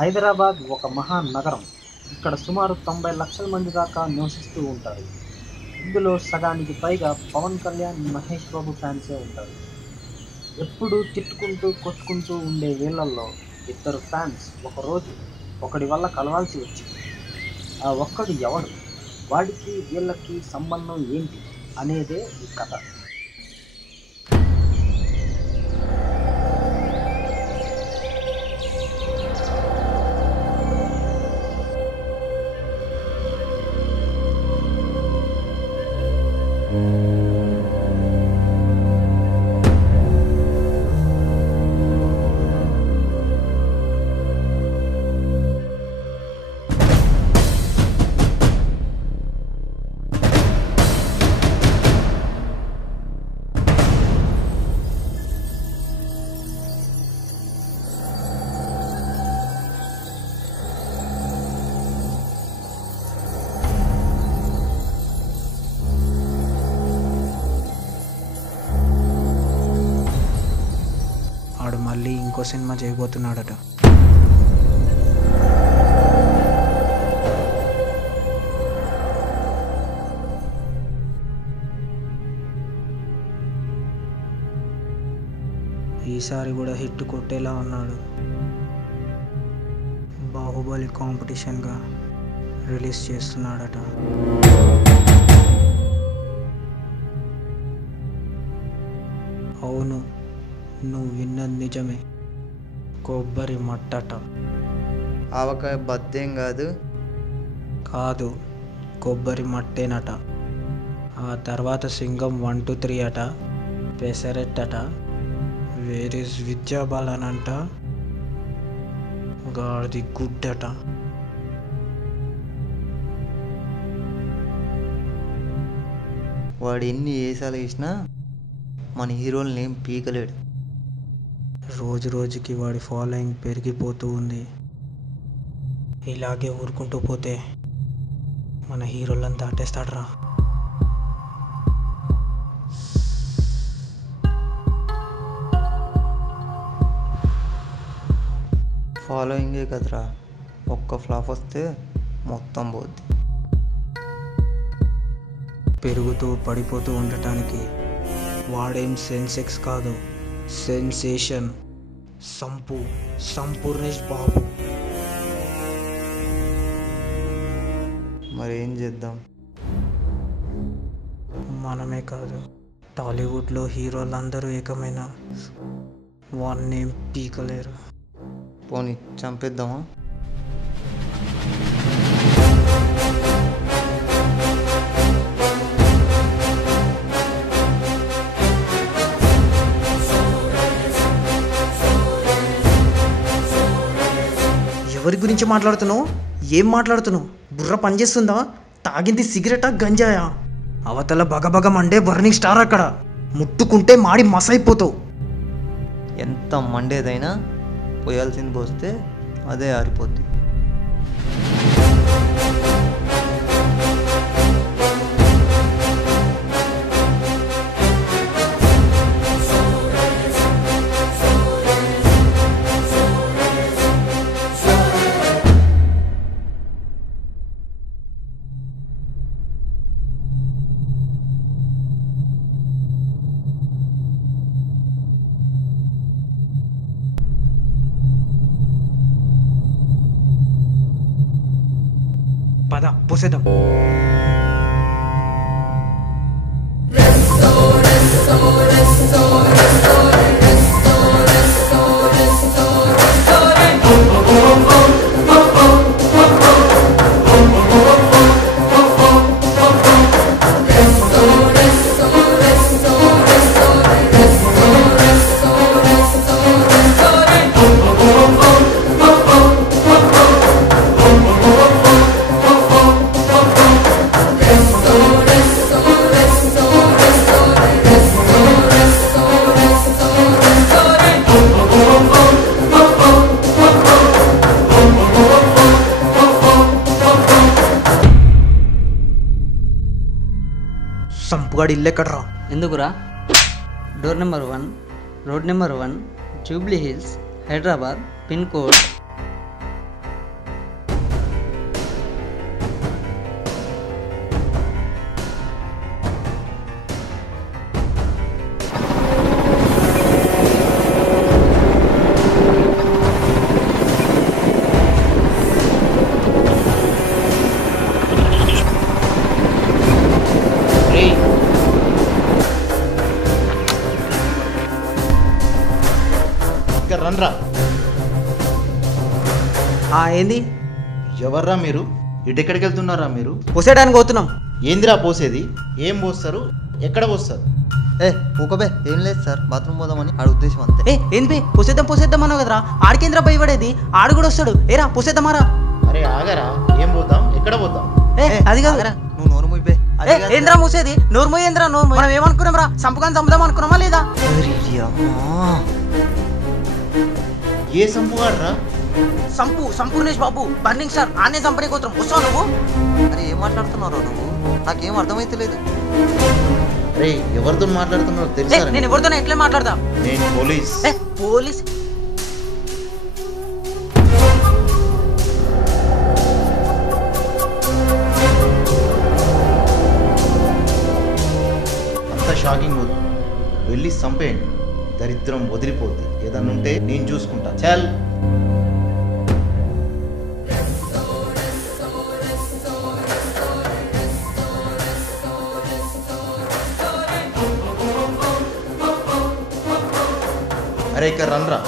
హైదరాబాద్ ఒక మహానగరం. ఇక్కడ సుమారు 90 లక్షల మంది దాకా నివసిస్తూ ఉంటారు. ఇందులో సగానికి పైగా పవన్ కళ్యాణ్, మహేష్ బాబు ఫ్యాన్సే ఉంటారు. ఎప్పుడూ తిట్టుకుంటూ, కొట్టుకుంటూ ఉండే వీళ్ళల్లో ఇద్దరు ఫ్యాన్స్ ఒకరోజు ఒకడి వల్ల కలవాల్సి వచ్చింది. ఆ ఒక్కడు ఎవడు? వాడికి వీళ్ళకి సంబంధం ఏంటి అనేదే ఈ కథ. ఆడు మళ్ళీ ఇంకో సినిమా చేయబోతున్నాడట. ఈసారి కూడా హిట్ కొట్టేలా ఉన్నాడు. బాహుబలి కాంపిటీషన్గా రిలీజ్ చేస్తున్నాడట. అవును, నువ్వు విన్నది నిజమే. కొబ్బరి మట్టట. ఆవకాయ బద్దేం కాదు. కాదు, కొబ్బరి మట్టేనట. ఆ తర్వాత సింగం 1, 2, 3 అట, పెసరెట్టట, వేరేస్ విద్యాబాలన్ అంట, గాడిది గుడ్డట. వాడు ఎన్ని వేసాలు వేసినా మన హీరోల్ని ఏం పీకలేడు. రోజు రోజుకి వాడి ఫాలోయింగ్ పెరిగిపోతూ ఉంది. ఇలాగే ఊరుకుంటూ పోతే మన హీరోలను దాటేస్తాడరా. ఫాలోయింగే కదరా, ఒక్క ఫ్లాప్ వస్తే మొత్తం పోద్ది. పెరుగుతూ పడిపోతూ ఉండటానికి వాడేం సెన్సెక్స్ కాదు, సెన్సేషన్. సంపూర్ణేష్ బాబు. మరి ఏం చేద్దాం? మనమే కాదు, టాలీవుడ్లో హీరోలందరూ ఏకమైన వాన్నేం పీకలేరు. పోనీ చంపేద్దామా? ఎవరి గురించి మాట్లాడుతున్నావు? ఏం మాట్లాడుతున్నావు? బుర్ర పనిచేస్తుందా? తాగింది సిగరెటా, గంజాయా? అవతల బగబగ మండే బర్నింగ్ స్టార్ అక్కడ. ముట్టుకుంటే మాడి మసైపోతావు. ఎంత మండేదైనా పోయాల్సింది పోస్తే అదే ఆరిపోద్ది. పద పోసేద్దాం. సంపుగాడు ఇల్లెక్కడరా? ఎందుకురా? Door number 1, road number 1, Jubilee hills, Hyderabad, pin code రండ్రా. ఏంది ఎవర్రా మీరు? ఎక్కడికి వెళ్తున్నారా మీరు? పోసేయడానికి పోతున్నాం. ఏందిరా పోసేది? ఏం పోస్తారు? ఎక్కడ పోస్తారు? ఊకబే ఏం లేదు సార్, బాత్రూమ్ పోదామని ఆడ ఉద్దేశం అంతే. ఏంది పోసేద్దాం అన్నావు కదరా, ఆడికేంద్రా భయపడేది, ఆడు కూడా వస్తాడు. ఏరా పోసేద్దామారా. అరే ఆగరా, ఏం పోతాం? ఎక్కడ పోతాం? అది కాదురా, నువ్వు నోరు ముయ్యబే. ఏంద్రా మూసేది? నోర్మోయి ఏంద్రా నోర్మోయి? మనం ఏమనుకున్నాం రా, చంపుదాం అనుకున్నామా లేదా? ఏ సంపుగాడ్రా? సంపూర్ణేష్ బాబు బర్నింగ్ స్టార్ ఆనే చంపడే కోత్రం. వస్తావు నువ్వు? అరే ఏం మాట్లాడుతున్నారో నువ్వు, నాకేం అర్థమైతే లేదు. అరే ఎవరితో మాట్లాడుతున్నారో తెలుసా? నేను ఎవరితోనే ఎట్లా మాట్లాడతా? నేను పోలీస్. పోలీస్? అంత షాకింగ్ వద్దు, వెళ్ళి చంపేయండి. దరిద్రం వదిలిపోద్ది. ఏదన్నా ఉంటే నేను చూసుకుంటా. చాల్. అరే ఇక్కడ రండ్రా.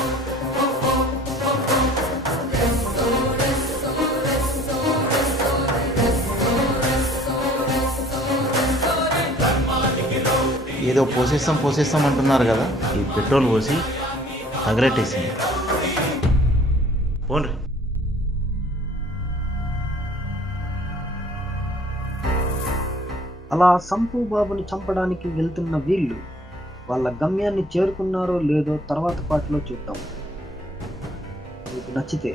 ఏదో పోసేస్తాం అంటున్నారు కదా, ఈ పెట్రోల్ పోసి తగలెట్టేసింది. పోండి. అలా సంపు బాబుని చంపడానికి వెళ్తున్న వీళ్ళు వాళ్ళ గమ్యాన్ని చేరుకున్నారో లేదో తర్వాత పాటలో చూద్దాం. మీకు నచ్చితే